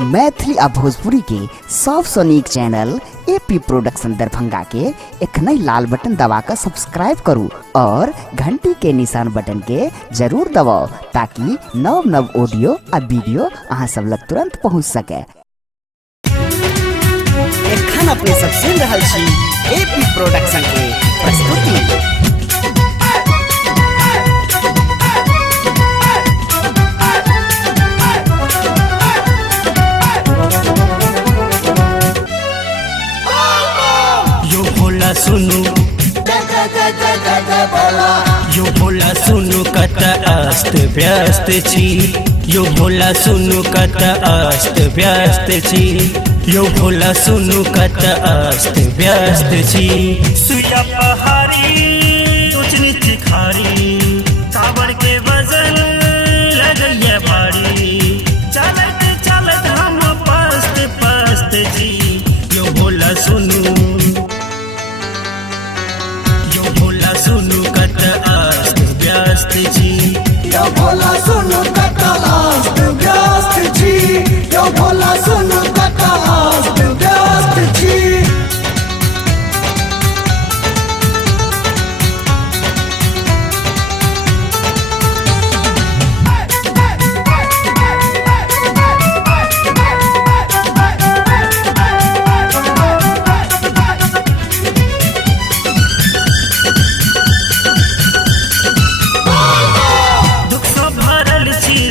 मैथिली आ भोजपुरी के सबसे नीक चैनल एपी प्रोडक्शन दरभंगा के एखने लाल बटन दबाकर सब्सक्राइब करू और घंटी के निशान बटन के जरूर दबाओ ताकि नव नव ऑडियो आ वीडियो अहाँ सब लग तुरंत पहुँच सके। एखन अपने सब सुन रहल छी एपी प्रोडक्शन के प्रस्तुति। सुनु यो भोला सुनु कत अस्त व्यस्त छी, यो भोला सुनु कत अस्त व्यस्त छी, यो भोला सुनु कत अस्त व्यस्त छी। सुइया पहाड़ी ऊंच नीच खारी काबर के वजन लगैया भारी, चलत चलत हम पस्त पस्त छी। यो भोला सुनु सुनु कत अस्त व्यस्त छी, यो भोला सुनु कत अस्त व्यस्त छी, यो भोला सुनु कत अस्त व्यस्त छी।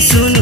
सुनु